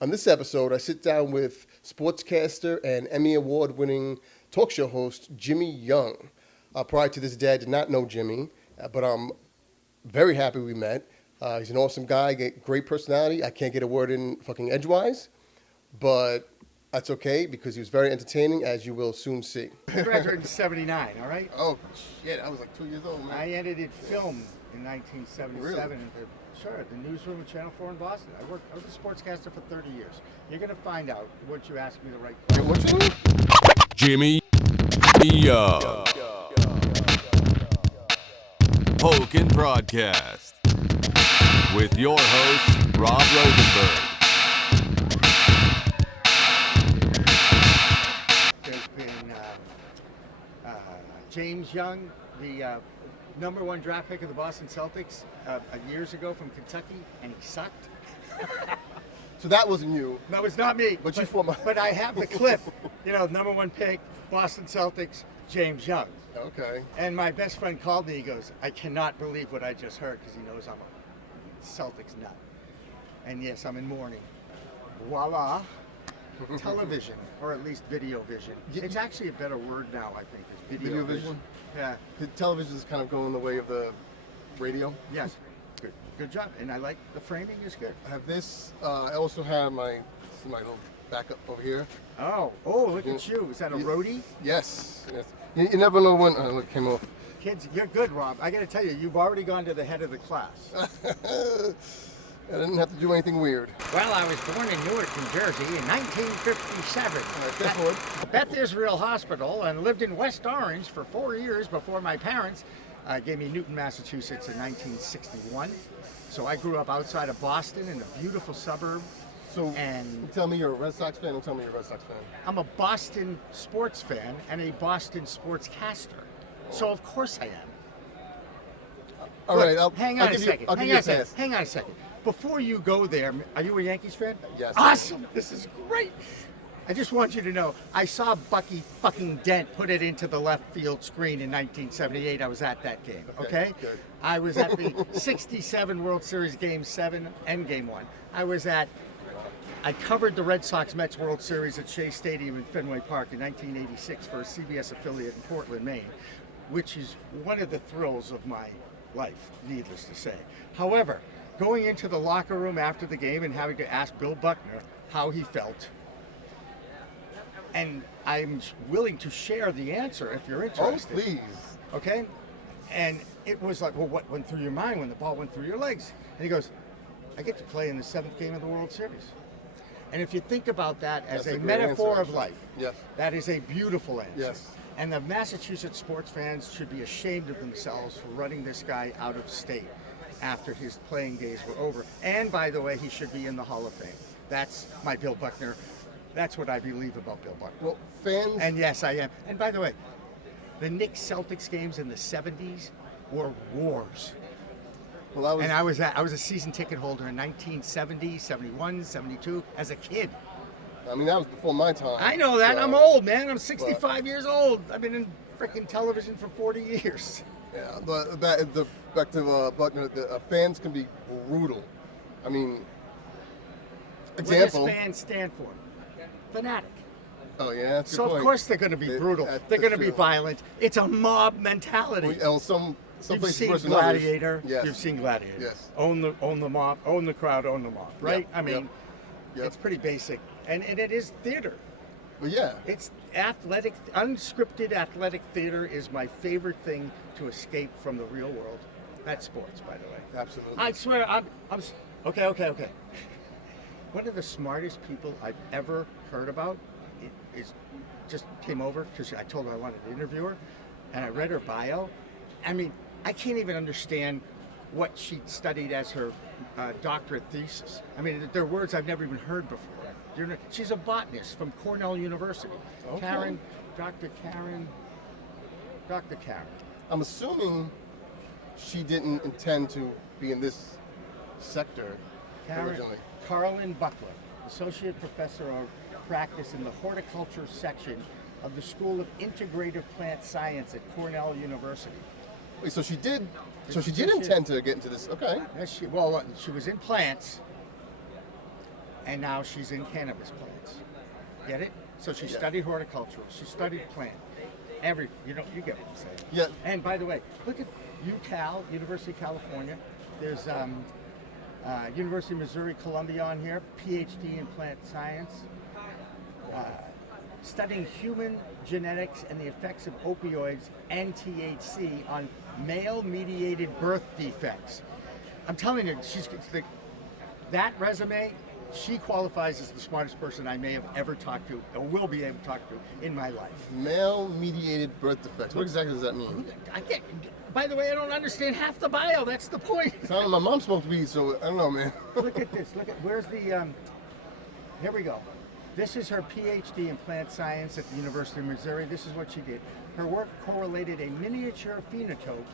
On this episode, I sit down with sportscaster and Emmy Award winning talk show host Jimmy Young. Prior to this day, I did not know Jimmy, but I'm very happy we met. He's an awesome guy, great personality. I can't get a word in fucking edgewise, but that's okay because he was very entertaining, as you will soon see. I graduated in 79, all right? Oh, shit, I was like 2 years old, man. I edited film in 1977. Really? Sure, the newsroom at Channel 4 in Boston. I was a sportscaster for 30 years. You're going to find out once you ask me the right question. What's your name? Jimmy Young. Hogan Prodcast. With your host, Rob Rosenberg. There's been James Young, the number one draft pick of the Boston Celtics years ago from Kentucky, and he sucked. So that wasn't you. No, it's not me. But you former. But I have the clip. Number one pick, Boston Celtics, James Young. Okay. And my best friend called me. He goes, "I cannot believe what I just heard," because he knows I'm a Celtics nut. And yes, I'm in mourning. Voila. Television, or at least video vision. It's actually a better word now, I think. Is video vision. Yeah. The television is kind of going the way of the radio. Yes. Good job. And I like the framing is good. I have this. I also have my little backup over here. Oh, look at you. Is that a roadie? Yes. You never know when. Look, it came off. Kids, you're good, Rob. I got to tell you, you've already gone to the head of the class. I didn't have to do anything weird. Well, I was born in Newark, New Jersey in 1957 at Beth Israel Hospital, and lived in West Orange for 4 years before my parents gave me Newton, Massachusetts in 1961. So I grew up outside of Boston in a beautiful suburb. So, and tell me you're a Red Sox fan. Don't tell me you're a Red Sox fan. I'm a Boston sports fan and a Boston sportscaster. So of course I am. All right. Hang on a second. Hang on a second. Before you go there, are you a Yankees fan? Yes. Awesome. This is great. I just want you to know, I saw Bucky fucking Dent put it into the left field screen in 1978. I was at that game, okay? Good. I was at the 67 World Series Game 7 and Game 1. I covered the Red Sox-Mets World Series at Shea Stadium in Fenway Park in 1986 for a CBS affiliate in Portland, Maine, which is one of the thrills of my life, needless to say. However, going into the locker room after the game and having to ask Bill Buckner how he felt, and I'm willing to share the answer if you're interested. Oh, please. Okay? And it was like, well, what went through your mind when the ball went through your legs? And he goes, I get to play in the 7th game of the World Series. And if you think about that as a metaphor of life, yes, that is a beautiful answer. Yes. And the Massachusetts sports fans should be ashamed of themselves for running this guy out of state after his playing days were over. And by the way, he should be in the Hall of Fame. That's my Bill Buckner. That's what I believe about Bill Buckner. Well, fans... And yes, I am. And by the way, the Knicks-Celtics games in the 70s were wars. Well, I was a season ticket holder in 1970, 71, 72 as a kid. I mean, that was before my time. I know that. So, I'm old, man. I'm 65 years old. I've been in freaking television for 40 years. Yeah, but back to Buckner, fans can be brutal. I mean, example. What does fans stand for? Fanatic. Oh, yeah, that's a good point. point. Of course they're going to be brutal. They're going to be violent. It's a mob mentality. Some You've seen Gladiator. Yes. You've seen Gladiator. Yes. Own the mob, own the crowd, own the mob, right? Yep. I mean, Yep. It's pretty basic. And it is theater. Well, yeah. It's athletic, unscripted athletic theater is my favorite thing to escape from the real world. That's sports, by the way. Absolutely. I swear, I'm okay. One of the smartest people I've ever heard about is just came over because I told her I wanted to interview her, and I read her bio. I mean, I can't even understand what she studied as her doctorate thesis. I mean, they're words I've never even heard before. She's a botanist from Cornell University. Okay. Dr. Karen. I'm assuming she didn't intend to be in this sector originally. Carolyn Buckler, Associate Professor of Practice in the Horticulture section of the School of Integrative Plant Science at Cornell University. Wait, so she did intend to get into this, okay. Yes, she was in plants, and now she's in cannabis plants. Get it? So she studied horticulture. She studied plant. You get what I'm saying. Yeah. And by the way, look at UCal, University of California. There's University of Missouri, Columbia on here, PhD in plant science, studying human genetics and the effects of opioids and THC on male-mediated birth defects. I'm telling you, that resume, she qualifies as the smartest person I may have ever talked to, or will be able to talk to in my life. Male-mediated birth defects. What exactly does that mean? By the way, I don't understand half the bio. That's the point. Sounds like my mom smoked weed, so I don't know, man. Look at this. Where's the, here we go. This is her PhD in plant science at the University of Missouri. This is what she did. Her work correlated a miniature phenotype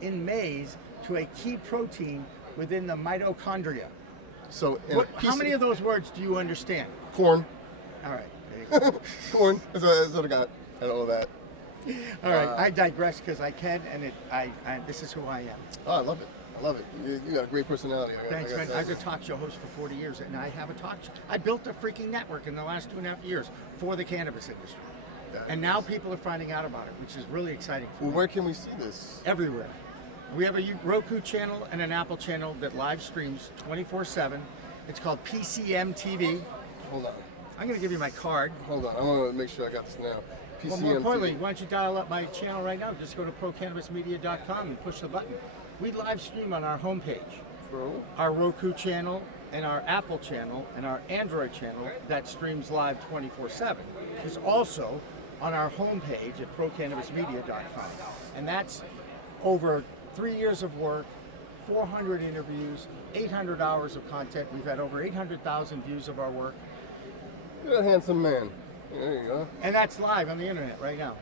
in maize to a key protein within the mitochondria. So, How many of those words do you understand? Corn. All right. There you go. Corn. That's what I got. I know all that. All right. I digress because I can, and this is who I am. Oh, I love it. I love it. You got a great personality. Thanks, man. I was a talk show host for 40 years, and I have a talk show. I built a freaking network in the last 2.5 years for the cannabis industry. And now people are finding out about it, which is really exciting for me. Where can we see this? Everywhere. We have a Roku channel and an Apple channel that live streams 24/7. It's called PCM TV. Hold on. I'm going to give you my card. Hold on. I want to make sure I got this now. PCM Well, more importantly, TV. why don't you dial up my channel right now? Just go to procannabismedia.com and push the button. We live stream on our homepage. Our Roku channel and our Apple channel and our Android channel that streams live 24/7 is also on our homepage at procannabismedia.com. And that's over 3 years of work, 400 interviews, 800 hours of content. We've had over 800,000 views of our work. You're a handsome man. There you go. And that's live on the internet right now.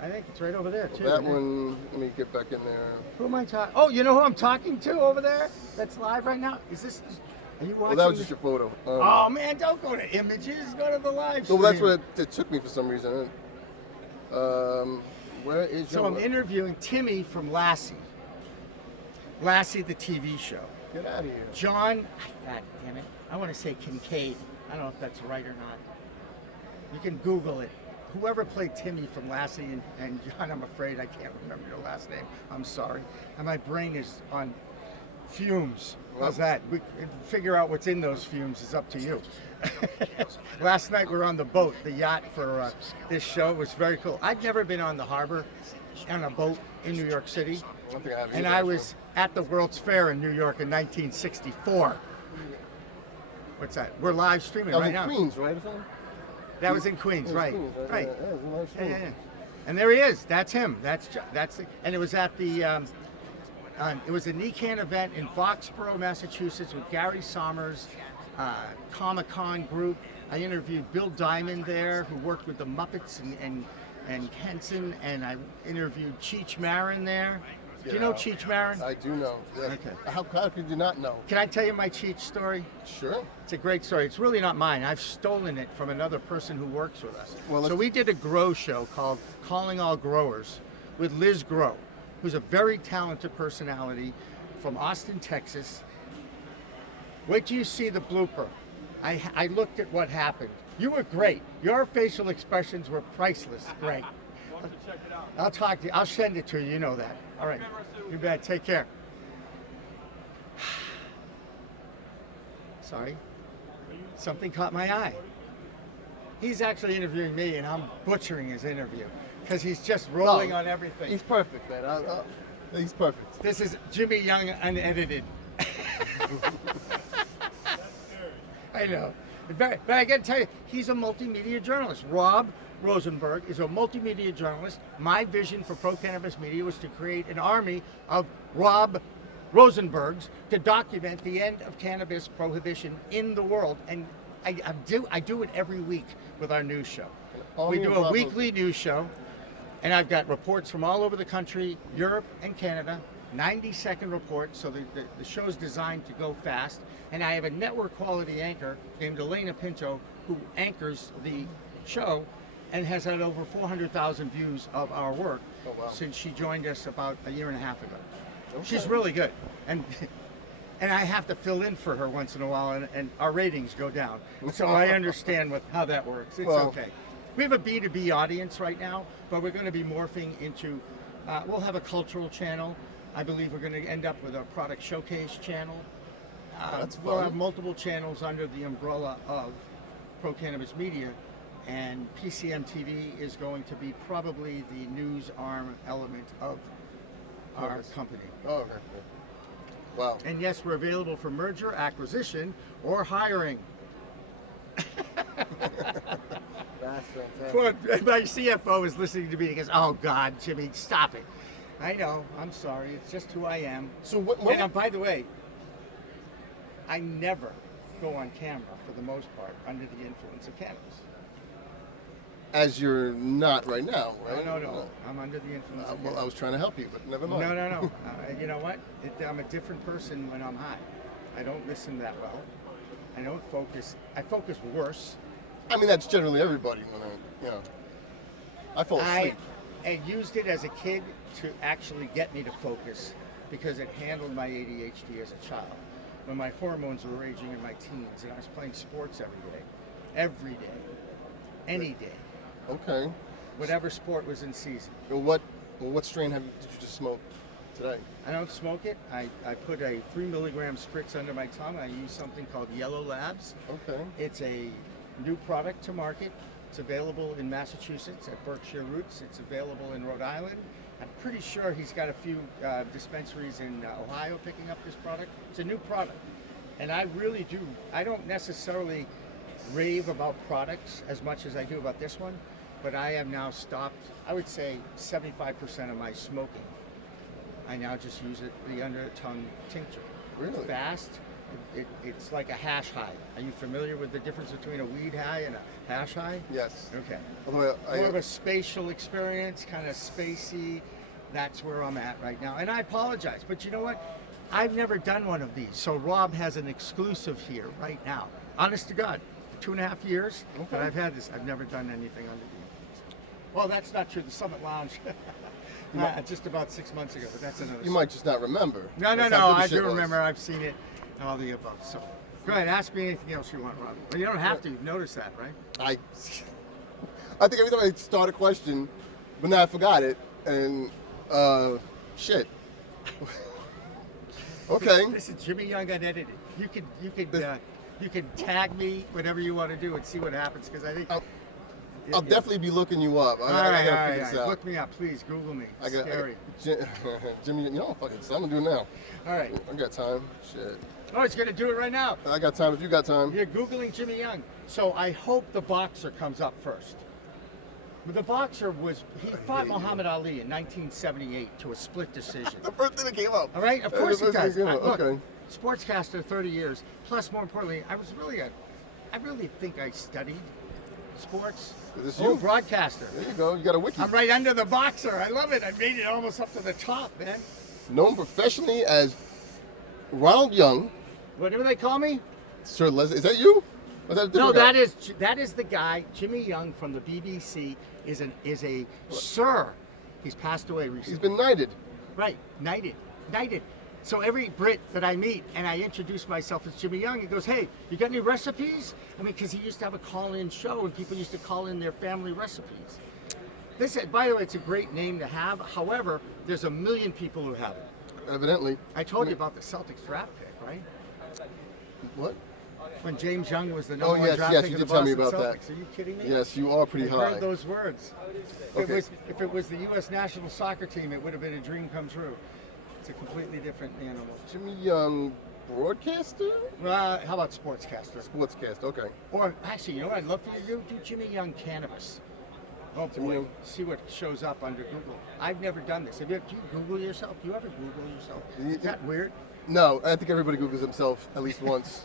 I think it's right over there, too. That one, let me get back in there. Who am I talking? Oh, you know who I'm talking to over there? That's live right now? Are you watching? Well, that was just your photo. Oh, man, don't go to images. Go to the live stream. So that's what it took me for some reason. Where is So I'm interviewing Timmy from Lassie. Lassie, the TV show. Get out of here. John, God damn it. I want to say Kincaid. I don't know if that's right or not. You can Google it. Whoever played Timmy from Lassie and John, I'm afraid I can't remember your last name. I'm sorry. And my brain is on fumes. How's that? We figure out what's in those fumes is up to you. Last night we were on the boat, the yacht for this show. It was very cool. I'd never been on the harbor on a boat in New York City. I don't think I have And either, I was at the World's Fair in New York in 1964. What's that? We're live streaming That was right in now. Queens, right? Or something? That was in Queens, It was right? Queens, Right. Yeah, it was a nice Yeah, stream. yeah. And there he is. That's him. And it was at the. It was a NECAN event in Boxborough, Massachusetts, with Gary Sommers, Comic-Con group. I interviewed Bill Diamond there, who worked with the Muppets and Henson, and I interviewed Cheech Marin there. Do you know Cheech Marin? I do know. Yes. Okay. How could you not know? Can I tell you my Cheech story? Sure. It's a great story. It's really not mine. I've stolen it from another person who works with us. Well, so we did a grow show called Calling All Growers with Liz Grow, who's a very talented personality from Austin, Texas. Wait till you see the blooper. I looked at what happened. You were great. Your facial expressions were priceless. Great. I'll talk to you. I'll send it to you. You know that. All right. You bet. Take care. Sorry. Something caught my eye. He's actually interviewing me, and I'm butchering his interview because he's just rolling on everything. He's perfect, man. He's perfect. This is Jimmy Young unedited. I know. But I got to tell you, he's a multimedia journalist. Rob Rosenberg is a multimedia journalist. My vision for Pro Cannabis Media was to create an army of Rob Rosenbergs to document the end of cannabis prohibition in the world. And I do it every week with our news show. We do a weekly news show, and I've got reports from all over the country, Europe and Canada, 90-second reports, so the show's designed to go fast. And I have a network quality anchor named Elena Pinto who anchors the show and has had over 400,000 views of our work since she joined us about a year and a half ago. Okay. She's really good. And and I have to fill in for her once in a while, and our ratings go down. So I understand how that works. It's okay. We have a B2B audience right now, but we're going to be morphing into, we'll have a cultural channel. I believe we're going to end up with a product showcase channel. That's fun. We'll have multiple channels under the umbrella of Pro Cannabis Media, and PCM TV is going to be probably the news arm element of our company. Oh, okay. Wow. And yes, we're available for merger, acquisition, or hiring. That's fantastic. Poor, my CFO is listening to me and goes, "Oh God, Jimmy, stop it." I know, I'm sorry, it's just who I am. So what? And by the way, I never go on camera for the most part under the influence of cannabis. As you're not right now, right? No. I'm under the influence of Well, I cannabis. was trying to help you, but never mind. No. You know what? I'm a different person when I'm high. I don't listen that well. I don't focus. I focus worse. I mean, that's generally everybody when I fall asleep. I used it as a kid to actually get me to focus because it handled my ADHD as a child. When my hormones were raging in my teens and I was playing sports every day, any day, Okay. whatever sport was in season. Well, what strain did you just smoke today? I don't smoke it. I put a 3 milligram spritz under my tongue. I use something called Yellow Labs. Okay. It's a new product to market. It's available in Massachusetts at Berkshire Roots. It's available in Rhode Island. I'm pretty sure he's got a few dispensaries in Ohio picking up this product. It's a new product. And I really do, I don't necessarily rave about products as much as I do about this one, but I have now stopped, I would say 75% of my smoking. I now just use it, the under tongue tincture. Really? It's fast. It's like a hash high. Are you familiar with the difference between a weed high and a hash high? Yes. Okay. Although More of a spatial experience, kind of spacey. That's where I'm at right now. And I apologize, but you know what? I've never done one of these. So Rob has an exclusive here right now. Honest to God, 2.5 years that I've had this. I've never done anything under the. Well, that's not true. The Summit Lounge, just about 6 months ago, but that's another you story. might just not remember. No, That's how good the I shit do was. remember. I've seen it, all the above. So, go ahead, ask me anything else you want, Rob. Well, you don't have to. You've noticed that, right? I think every time I start a question, but now I forgot it, and shit. Okay. This is Jimmy Young unedited. You can tag me whatever you want to do and see what happens because I think I'll definitely be looking you up. I gotta figure this out. Look me up, please. Google me. It's scary. Jimmy, you know, fucking, so I'm gonna do it now. All right. I got time. Shit. Oh, he's gonna do it right now. I got time if you got time. You're Googling Jimmy Young. So I hope the boxer comes up first. But the boxer he fought Muhammad Ali in 1978 to a split decision. The first thing that came up. All right, of course he does. Look, Okay. sportscaster, 30 years. Plus, more importantly, I really think I studied sports. Is this Oh, you? broadcaster. There you go. You got a wiki. I'm right under the boxer. I love it. I made it almost up to the top, man. Known professionally as Ronald Young, What do they call me? Sir Leslie. Is that you? Or is that a No, different guy? that is the guy. Jimmy Young from the BBC is a sir. He's passed away recently. He's been knighted. Right, knighted. So every Brit that I meet and I introduce myself as Jimmy Young, he goes, "Hey, you got any recipes?" I mean, because he used to have a call-in show and people used to call in their family recipes. By the way, it's a great name to have. However, there's a million people who have it. Evidently. I told you about the Celtics draft pick, right? What? When James Young was the number one yes, draft yes, pick you of the did tell me Boston about that. Celtics. Are you kidding me? Yes, you are pretty I've high. heard those words. Okay. If it was the U.S. national soccer team, it would have been a dream come true. It's a completely different animal. Jimmy Young, broadcaster? Well, how about sportscaster? Sportscast, okay. Or actually, you know what I'd love for you to do? Do Jimmy Young Cannabis. Oh Jimmy boy, Young. see what shows up under Google. I've never done this. Do you Google yourself? Do you ever Google yourself? Is that weird? No, I think everybody Googles himself at least once.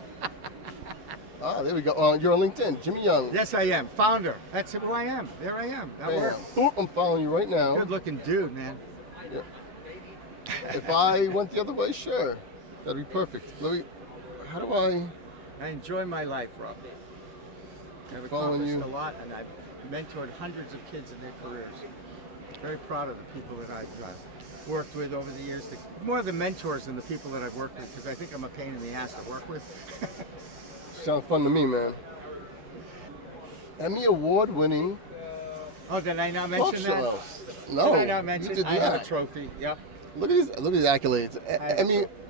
There we go. You're on LinkedIn. Jimmy Young. Yes, I am. Founder. That's who I am. There I am. That Bam. works. Oop, I'm following you right now. Good looking dude, man. Yeah. If I went the other way, sure. That'd be perfect. How do I... I enjoy my life, Rob. I've Following accomplished you. a lot, and I've mentored hundreds of kids in their careers. Very proud of the people that I've worked with over the years, more the mentors than the people that I've worked with, because I think I'm a pain in the ass to work with. Sounds fun to me, man. Emmy Award winning. Oh, did I not mention that? No, Did I not mention? you did I have a not. trophy. Yep. Look at these accolades.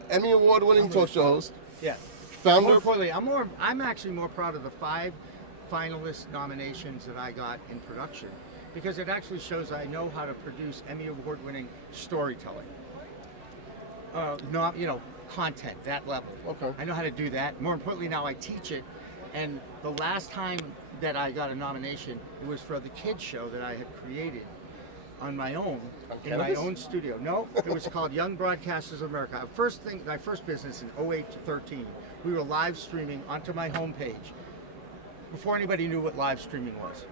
Emmy Award winning talk show host. Yeah. Founder. More importantly, I'm actually more proud of the 5 finalist nominations that I got in production, because it actually shows I know how to produce Emmy Award winning storytelling. Content, that level. Okay. I know how to do that. More importantly, now I teach it. And the last time that I got a nomination, it was for the kids show that I had created on my own, in my Cannabis? own studio. No, it was called Young Broadcasters of America. My first business in 08 to 13, we were live streaming onto my homepage before anybody knew what live streaming was.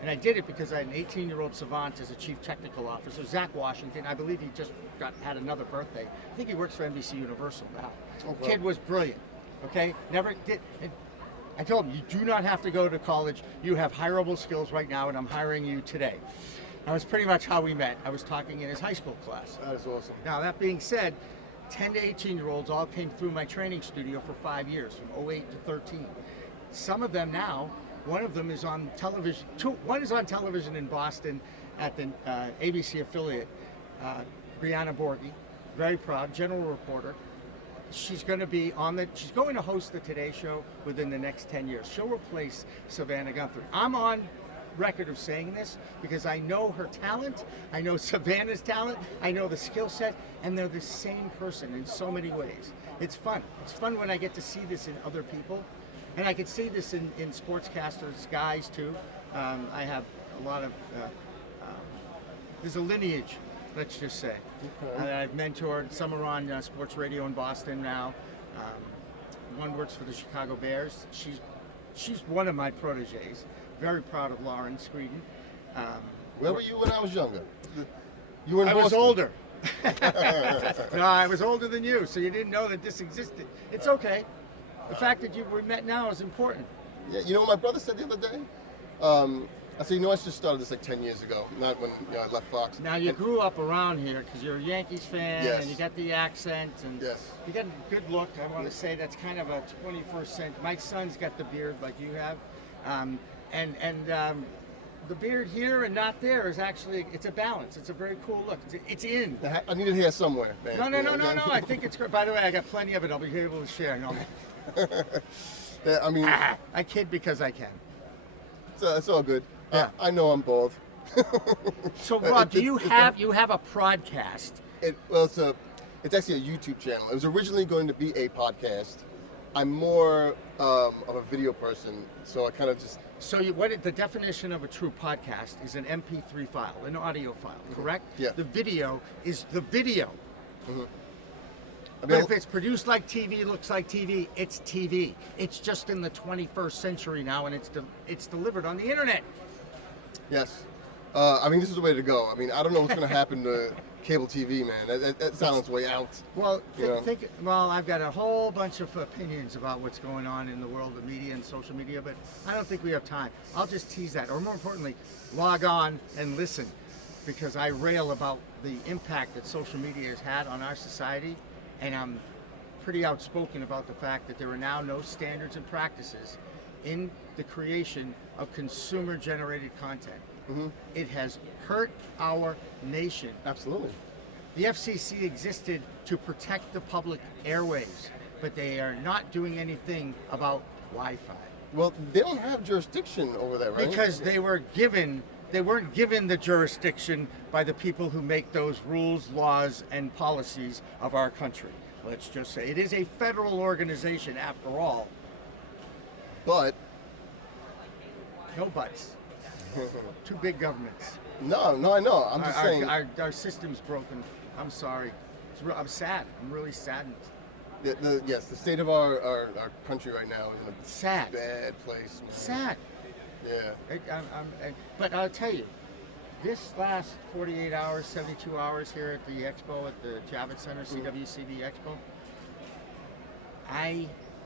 And I did it because I had an 18-year-old savant as a chief technical officer, Zach Washington. I believe he just had another birthday. I think he works for NBC Universal now. Oh, wow. Kid was brilliant. Okay, never did. I told him, you do not have to go to college. You have hireable skills right now, and I'm hiring you today. That was pretty much how we met. I was talking in his high school class. That is awesome. Now, that being said, 10 to 18-year-olds all came through my training studio for 5 years, from 08 to 13. Some of them now, one of them is on television. One is on television in Boston at the ABC affiliate, Brianna Borghi, very proud, general reporter. She's going to host the Today Show within the next 10 years. She'll replace Savannah Guthrie. I'm on record of saying this because I know her talent, I know Savannah's talent, I know the skill set, and they're the same person in so many ways. It's fun. It's fun when I get to see this in other people, and I can see this in sportscasters, guys too. I have a lot of, there's a lineage, let's just say. Okay. I've mentored, some are on sports radio in Boston now. One works for the Chicago Bears. She's one of my proteges. Very proud of Lauren Screeden. Where were you when I was younger? You were in I Boston. was older. No, I was older than you, so you didn't know that this existed. It's okay. The fact that we met now is important. Yeah, you know what my brother said the other day? I said, I just started this like 10 years ago, not when I left Fox. Now, you grew up around here because you're a Yankees fan, Yes. and you got the accent, and Yes. you got a good look. I want to say that's kind of a 21st century. My son's got the beard like you have. The beard here and not there is actually, it's a balance. It's a very cool look. It's in. I needed hair somewhere, man. No. I think it's great. By the way, I got plenty of it. I'll be able to share. No. Yeah, I mean, I kid because I can. it's all good. Yeah. I know I'm bald. So, Rob, do you have a Prodcast? It's actually a YouTube channel. It was originally going to be a podcast. I'm more of a video person, so I kind of just. So, the definition of a true podcast is an MP3 file, an audio file, correct? Yeah. The video is the video. Mm-hmm. But if it's produced like TV, looks like TV, it's TV. It's just in the 21st century now, and it's delivered on the internet. Yes. This is the way to go. I don't know what's going to happen to cable TV, man. That's on its way out. Well, Yeah. I've got a whole bunch of opinions about what's going on in the world of media and social media, but I don't think we have time. I'll just tease that. Or more importantly, log on and listen, because I rail about the impact that social media has had on our society, and I'm pretty outspoken about the fact that there are now no standards and practices in the creation of consumer-generated content. Mm-hmm. It has hurt our nation. Absolutely. The FCC existed to protect the public airwaves, but they are not doing anything about Wi-Fi. Well, they don't have jurisdiction over there, right? Because they weren't given the jurisdiction by the people who make those rules, laws, and policies of our country. Let's just say it is a federal organization after all. But No buts. Two big governments. no, I know. I'm just saying. Our system's broken. I'm sorry. I'm sad. I'm really saddened. Yes, the state of our country right now is in a Sad. bad place, man. Sad. Yeah. But I'll tell you, this last 48 hours, 72 hours here at the Expo, at the Javits Center, CWCD Expo,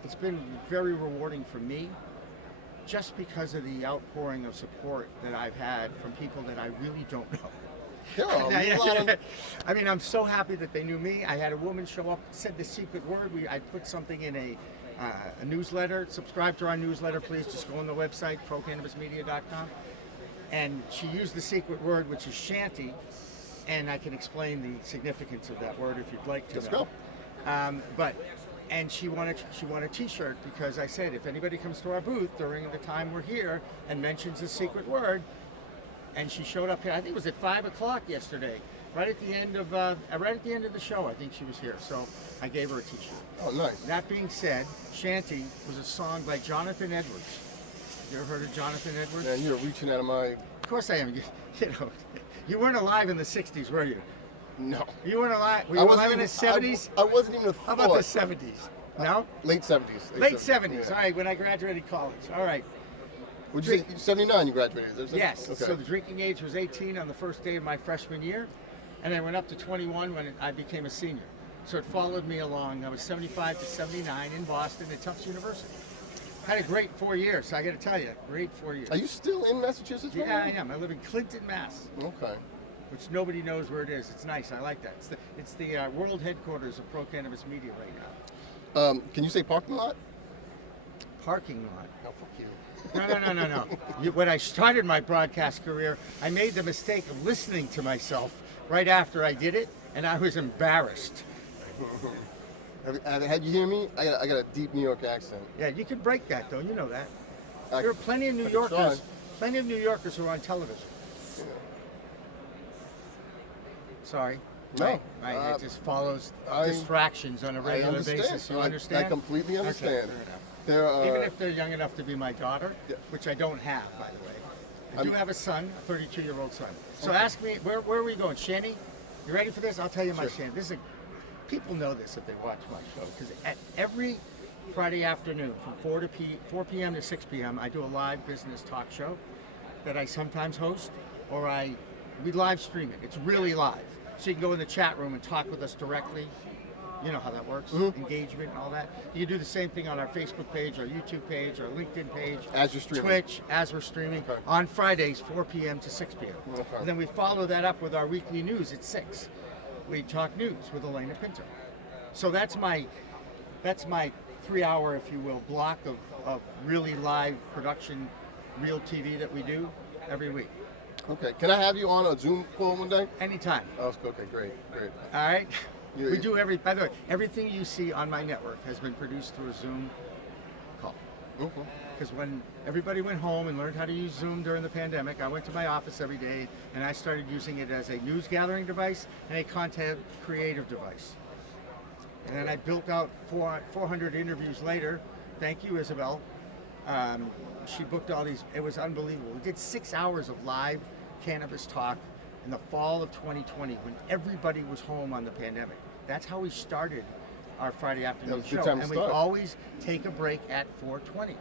it's been very rewarding for me, just because of the outpouring of support that I've had from people that I really don't know. There are a lot of... I mean, I'm so happy that they knew me. I had a woman show up, said the secret word. I put something in a newsletter. Subscribe to our newsletter, please. Just go on the website, procannabismedia.com. And she used the secret word, which is shanty, and I can explain the significance of that word if you'd like to. Let's go. And she wanted a T-shirt because I said if anybody comes to our booth during the time we're here and mentions the secret word, and she showed up here. I think it was at 5 o'clock yesterday, right at the end of the show. I think she was here, so I gave her a T-shirt. Oh, nice. That being said, Shanty was a song by Jonathan Edwards. You ever heard of Jonathan Edwards? Man, you're reaching out of my... Of course I am. You weren't alive in the 60s, were you? No. You weren't alive? Were you alive in the 70s? I wasn't even a How thought. about the 70s? No? Late 70s. Late 70s. Yeah. All right, when I graduated college. All right. Would you say 79 you graduated? Is that Yes. okay. So the drinking age was 18 on the first day of my freshman year, and I went up to 21 when I became a senior. So it followed me along. I was 75 to 79 in Boston at Tufts University. Had a great 4 years, I got to tell you, great 4 years. Are you still in Massachusetts? right Yeah, I now? am. I live in Clinton, Mass, Okay. which nobody knows where it is. It's nice. I like that. It's the world headquarters of Pro Cannabis Media right now. Can you say parking lot? Parking lot. No, fuck you. No. When I started my broadcast career, I made the mistake of listening to myself right after I did it, and I was embarrassed. Had you hear me? I got a deep New York accent. Yeah, you can break that though. You know that. I- There are plenty of New I can Yorkers. try. Plenty of New Yorkers who are on television. Sorry. No, Right. It just follows I- distractions on a I regular understand. basis. You I understand? completely understand. Okay, fair enough. There are, Even if they're young enough to be my daughter, Yeah. which I don't have, by the way. I do I'm- have a son, a 32-year-old son. So ask me, where are we going? Shanty? You ready for this? I'll tell you my Sure. shanty. People know this if they watch my show, because at every Friday afternoon from 4 p.m. to 6 p.m., I do a live business talk show that I sometimes host, or we live stream it. It's really live. So you can go in the chat room and talk with us directly. You know how that works, engagement and all that. You can do the same thing on our Facebook page, our YouTube page, our LinkedIn page, As you're streaming. Twitch, as we're streaming, Okay. on Fridays, 4 p.m. to 6 p.m. Okay. And then we follow that up with our weekly news at 6. We talk news with Elena Pinto. So that's my 3-hour, if you will, block of really live production, real TV that we do every week. okay. Can I have you on a Zoom call one day? Anytime. Oh, okay, great. All right? You- We do by the way, everything you see on my network has been produced through a Zoom call. Okay. Because when everybody went home and learned how to use Zoom during the pandemic, I went to my office every day and I started using it as a news gathering device and a content creative device. And then I built out 400 interviews later. Thank you, Isabel. She booked all these. It was unbelievable. We did 6 hours of live cannabis talk in the fall of 2020 when everybody was home on the pandemic. That's how we started our Friday afternoon was a good show. time to And we start. always take a break at 4:20.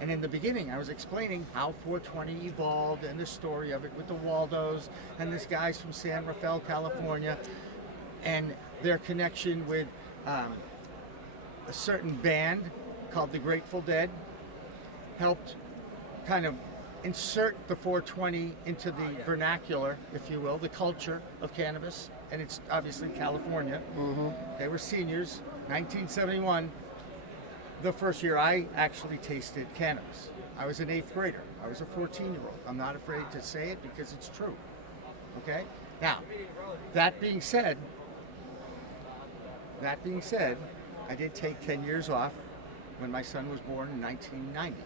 And in the beginning, I was explaining how 420 evolved and the story of it with the Waldos and this guys from San Rafael, California, and their connection with a certain band called the Grateful Dead helped kind of insert the 420 into the vernacular, if you will, the culture of cannabis. And it's obviously California. They were seniors, 1971. The first year I actually tasted cannabis. I was an 8th grader. I was a 14-year-old. I'm not afraid to say it because it's true. Okay? Now, that being said, I did take 10 years off when my son was born in 1990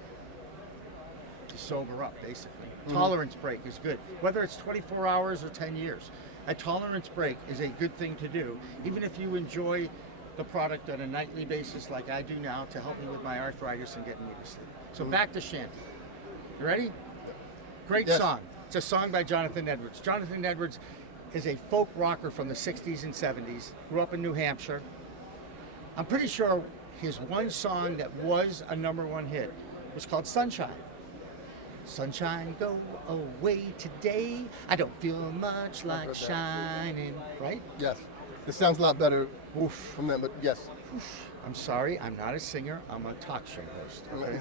to sober up, basically. Tolerance break is good. Whether it's 24 hours or 10 years, a tolerance break is a good thing to do, even if you enjoy the product on a nightly basis like I do now to help me with my arthritis and getting me to sleep. So back to Shanty. You ready? Great Yes. song. It's a song by Jonathan Edwards. Jonathan Edwards is a folk rocker from the 60s and 70s, grew up in New Hampshire. I'm pretty sure his one song that was a #1 hit was called Sunshine. Sunshine, go away today. I don't feel much like shining. Right? Yes. This sounds a lot better from them, but yes. I'm sorry, I'm not a singer. I'm a talk show host. Okay?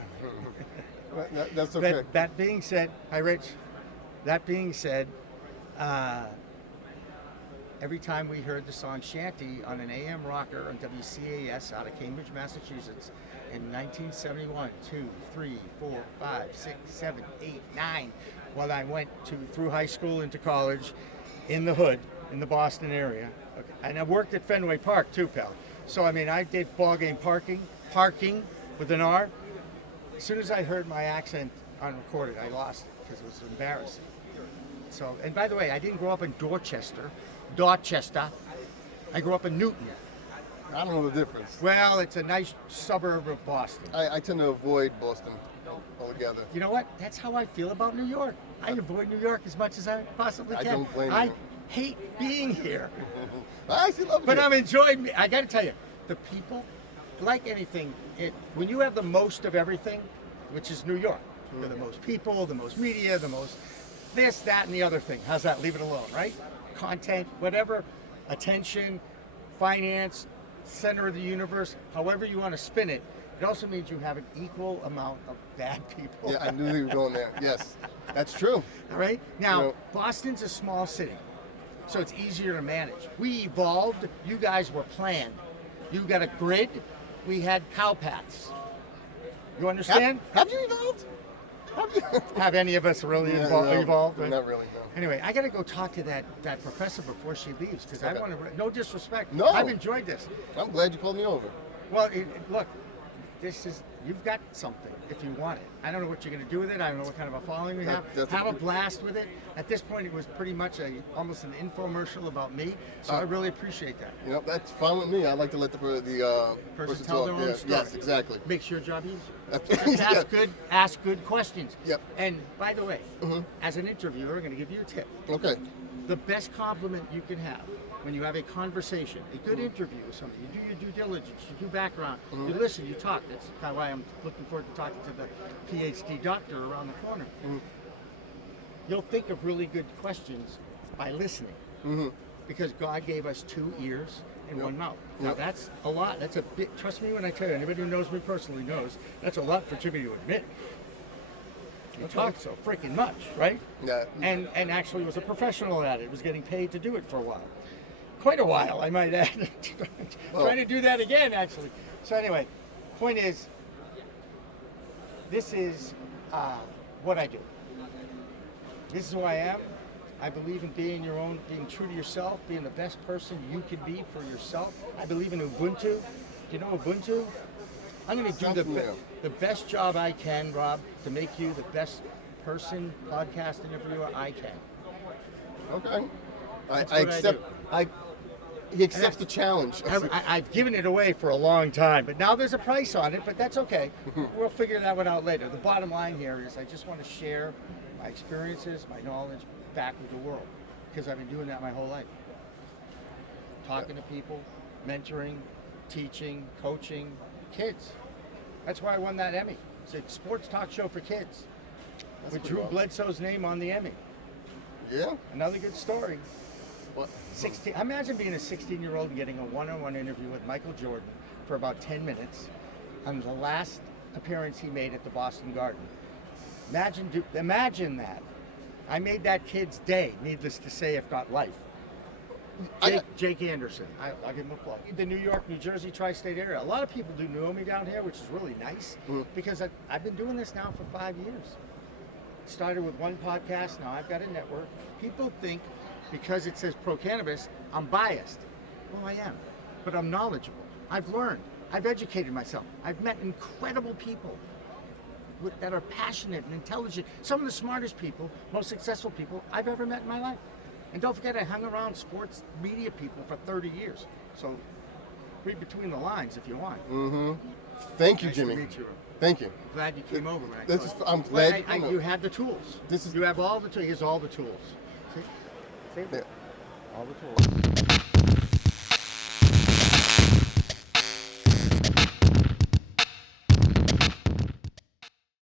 That's okay. That being said, hi Rich. That being said, every time we heard the song Shanty on an AM rocker on WCAS out of Cambridge, Massachusetts in 1971, 2, 3, 4, 5, 6, 7, 8, 9, while I went through high school into college in the hood, in the Boston area. Okay. And I worked at Fenway Park too, pal. So, I mean, I did ball game parking with an R. As soon as I heard my accent unrecorded, I lost it because it was embarrassing. So, and by the way, I didn't grow up in Dorchester. I grew up in Newton. I don't know the difference. Well, it's a nice suburb of Boston. I tend to avoid Boston altogether. You know what? That's how I feel about New York. I avoid New York as much as I possibly can. I don't blame I you. hate being here. I actually love it. But I'm enjoying. I got to tell you, the people, like anything, when you have the most of everything, which is New York, you're the most people, the most media, the most this, that, and the other thing. How's that? Leave it alone, right? Content, whatever, attention, finance, center of the universe, however you want to spin it. It also means you have an equal amount of bad people. Yeah, I knew you were going there. Yes, that's true. All right? Now, You know- Boston's a small city, so it's easier to manage. We evolved. You guys were planned. You got a grid. We had cow paths. You understand? Have you evolved? Have you? Have any of us really Yeah, evolved? no, not really, no. Anyway, I got to go talk to that professor before she leaves because I Okay. want to. No disrespect. No. I've enjoyed this. I'm glad you called me over. Well, look, you've got something if you want it. I don't know what you're going to do with it. I don't know what kind of a following we have. That's Have a blast with it. At this point, it was pretty much almost an infomercial about me, so I really appreciate that. You know, that's fine with me. I like to let the person tell talk. their own Yeah, story. Yes, exactly. Makes your job easier. That's- Just ask good questions. Yep. And by the way, as an interviewer, I'm going to give you a tip. Okay. The best compliment you can have when you have a conversation, a good interview with somebody, you do your due diligence, you do background, you listen, you talk. That's kind of why I'm looking forward to talking to the PhD doctor around the corner. You'll think of really good questions by listening. Because God gave us 2 ears and 1 mouth. Now that's a lot. That's a bit. Trust me when I tell you. Anybody who knows me personally knows that's a lot for Jimmy to admit. He talked so freaking much, right? Yeah. And actually was a professional at it. Was getting paid to do it for a while. Quite a while, I might add. Trying to do that again, actually. So anyway, point is, this is what I do. This is who I am. I believe in being your own, being true to yourself, being the best person you can be for yourself. I believe in Ubuntu. Do you know Ubuntu? I'm going to do the best job I can, Rob, to make you the best person, podcast interviewer I can. Okay. That's I what I accept. He accepts the challenge. I've given it away for a long time, but now there's a price on it, but that's okay. We'll figure that one out later. The bottom line here is I just want to share my experiences, my knowledge back with the world, because I've been doing that my whole life. Talking to people, mentoring, teaching, coaching, kids. That's why I won that Emmy. It's a sports talk show for kids with Drew Bledsoe's name on the Emmy. Yeah. Another good story. What? 16. Imagine being a 16-year-old and getting a one-on-one interview with Michael Jordan for about 10 minutes on the last appearance he made at the Boston Garden. Imagine that. I made that kid's day, needless to say, if not life. Jake Anderson. I'll give him a plug. The New York, New Jersey, tri-state area. A lot of people do know me down here, which is really nice because I've been doing this now for 5 years. Started with one podcast, now I've got a network. People think because it says pro cannabis, I'm biased. Well, I am, but I'm knowledgeable. I've learned. I've educated myself. I've met incredible people that are passionate and intelligent. Some of the smartest people, most successful people I've ever met in my life. And don't forget, I hung around sports media people for 30 years. So read between the lines if you want. Thank you, Nice Jimmy. to meet you. Thank you. Glad you came over. I'm glad you had the tools. This is- You have all the tools. Here's all the tools. See? Yeah. All the tools.